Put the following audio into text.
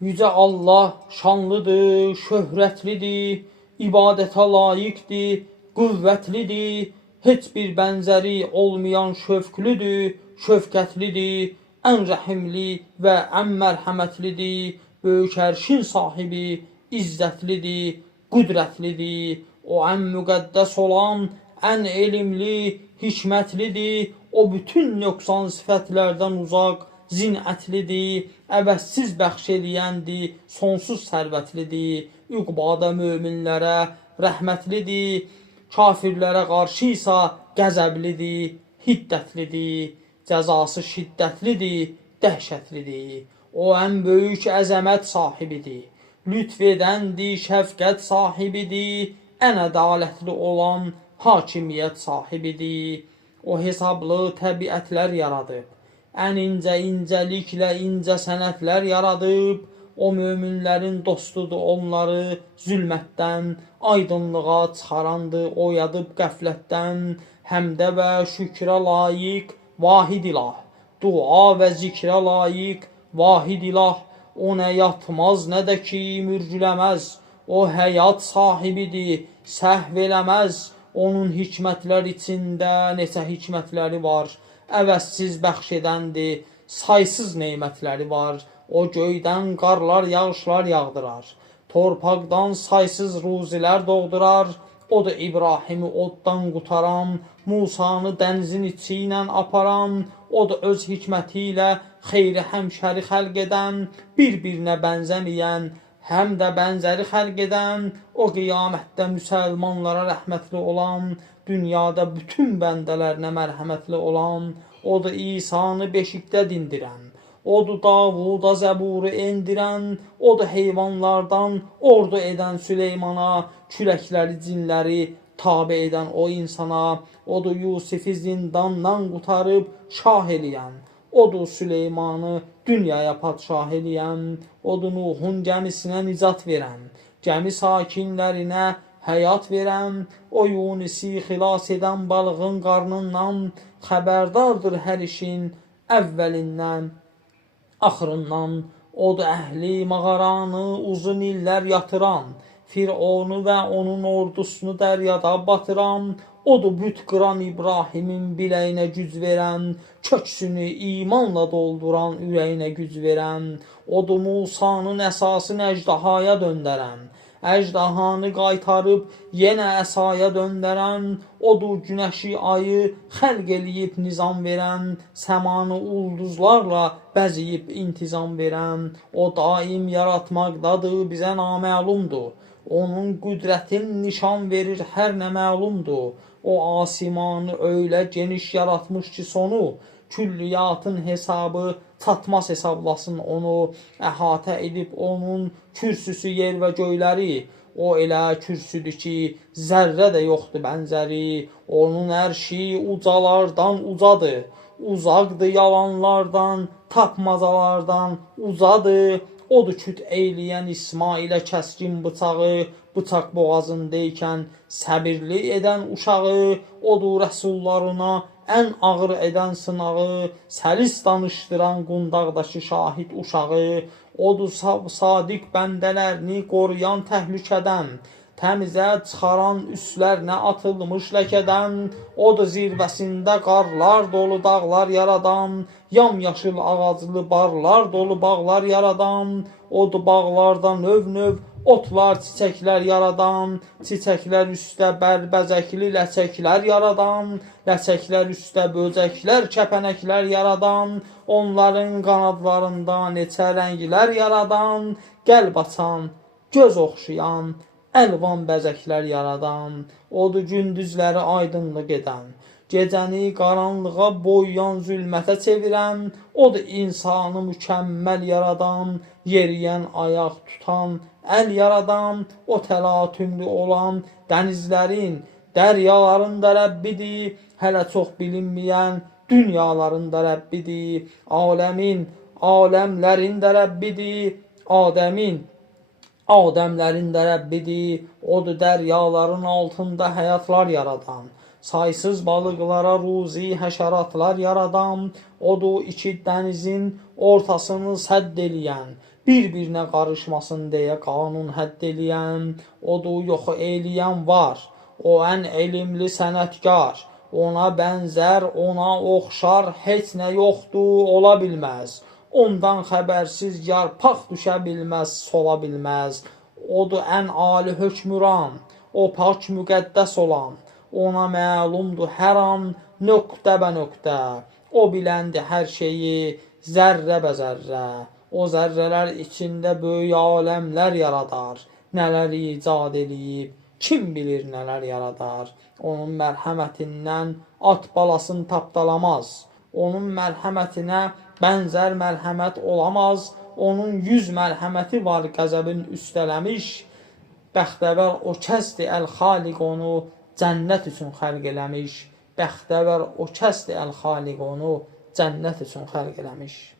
Yüce Allah şanlıdır, şöhrətlidir, ibadətə layiqdir, qüvvətlidir, heç bir bənzəri olmayan şövklüdür, şöfqətlidir, ən rəhimli və ən mərhəmətlidir, böyük ərşin sahibi, izzətlidir, qüdrətlidir, o ən müqəddəs olan, ən elmli, hikmətlidir, o bütün nöqsan sifətlərdən uzaq, zinətlidir, əvəzsiz bəxş eləyəndir, sonsuz sərvətlidir, üqbada möminlərə rəhmətlidir, kafirlərə qarşı isə qəzəblidir, hiddətlidir, cəzası şiddətlidir, dəhşətlidir. O ən böyük əzəmət sahibidir, lütf edəndir, şəfqət sahibidir, ən ədalətli olan hakimiyyət sahibidir. O hesablı təbiətlər yaradıb, ən incəliklə incə sənətlər yaradıb, o möminlərin dostudur, onları zülmətdən aydınlığa çıxarandır, oyadıb qəflətdən, həmdə və şükrə layiq vahid ilah, dua və zikrə layiq vahid ilah, o nə yatmaz, nə də ki mürgüləməz, o həyat sahibidir, səhv eləməz, onun hikmətlər içində neçə hikmətləri var, əvəzsiz bəxş edəndir, saysız neymətləri var, o göydən qarlar, yağışlar yağdırar, torpaqdan saysız ruzilər doğdurar, o da İbrahimi oddan qutaran, Musanı dənizin içi ilə aparan, o da öz hikməti ilə xeyri həmşəri xəlq edən, bir-birinə bənzəməyən, həm də bənzəri xəlq edən, o qiyamətdə müsəlmanlara rəhmətli olan, dünyada bütün bəndələrinə mərhəmətli olan, o da İsanı beşikdə dindirən, odur Davuda zəburu endirən, odur heyvanlardan ordu edən Süleymana, küləkləri, cinləri tabe edən o insana, odur Yusifi zindandan qutarıb şah eləyən, odur Süleymanı dünyaya padşah eləyən, odur Nuhun gəmisinə nicat verən, gəmi sakinlərinə həyat verən, o Yunisi xilas edən balığın qarnından, xəbərdardır hər işin əvvəlindən, axırından, odur əhli mağaranı uzun illər yatıran, Fironu və onun ordusunu dəryada batıran, odur büt qıran İbrahimin biləyinə güc verən, köksünü imanla dolduran, ürəyinə güc verən, odur Musanın əsasını əjdahaya döndərən, əjdahanı qaytarıb yenə əsaya döndərən, odur günəşi ayı xəlq eləyib nizam verən, səmanı ulduzlarla bəziyib intizam verən, o daim yaratmaqdadır, bizə naməlumdur, onun qüdrətin nişan verir hər nə məlumdur, o asimanı öylə geniş yaratmış ki sonu, külliyatın hesabı çatmaz hesablasın onu, əhatə edib onun kürsüsü yer və göyləri, o elə kürsüdür ki zərrə də yoxdur bənzəri, onun ərşi ucalardan ucadır, uzaqdır yalanlardan, tapmacalardan ucadır, odur küt eyləyən İsmailə kəskin bıçağı, bıçaq boğazındaykən səbirli edən uşağı, odur rəsullarına ən ağır edən sınağı, səlis danışdıran qundaqdakı şahid uşağı, odur sadiq bəndələrini qoruyan təhlükədən, təmizə çıxaran üstlərinə atılmış ləkədən, odur zirvəsində qarlar dolu dağlar yaradan, yamyaşıl ağaclı barlar dolu bağlar yaradan, odur bağlarda növ-növ otlar, çiçəklər yaradan, çiçəklər üstə bərbəzəkli ləçəklər yaradan, ləçəklər üstə böcəklər, kəpənəklər yaradan, onların qanadlarında neçə rənglər yaradan, qəlb açan, göz oxşayan, əlvan bəzəklər yaradan, odur gündüzləri aydınlıq edən, gecəni qaranlığa boyayan, zülmətə çevirən, odur insanı mükəmməl yaradan, yeriyən, ayaq tutan, əl yaradan, o təlatümlü olan dənizlərin, dəryaların da Rəbbidir, hələ çox bilinməyən dünyaların da Rəbbidir, aləmin, aləmlərin də Rəbbidir, Adəmlərin də Rəbbidir, odur dəryaların altında həyatlar yaradan, saysız balıqlara ruzi həşəratlar yaradan, odur iki dənizin ortasını sədd eləyən, bir-birinə qarışmasın deyə qanun hədd eləyən, odur yox eləyən var. O ən elmli sənətkar, ona bənzər, ona oxşar heç nə yoxdur, ola bilməz. Ondan xəbərsiz yarpaq düşə bilməz, sola bilməz. Odur ən ali hökmüran, o pak müqəddəs olan. Ona məlumdur hər an nöqtə bə nöqtə. O biləndi hər şeyi zərrə bə zərrə. O zərrələr içində böyük aləmlər yaradar. Nələr icad eləyib, kim bilir nələr yaradar. Onun mərhəmətindən at balasını tapdalamaz. Onun mərhəmətinə bənzər mərhəmət olamaz. Onun 100 mərhəməti var qəzəbin üstələmiş. Bəxtəvər o kəsdir əl-Xaliq onu cənnət üçün xəlq eləmiş. Bəxtəvər o kəsdir əl-Xaliq onu cənnət üçün xəlq eləmiş.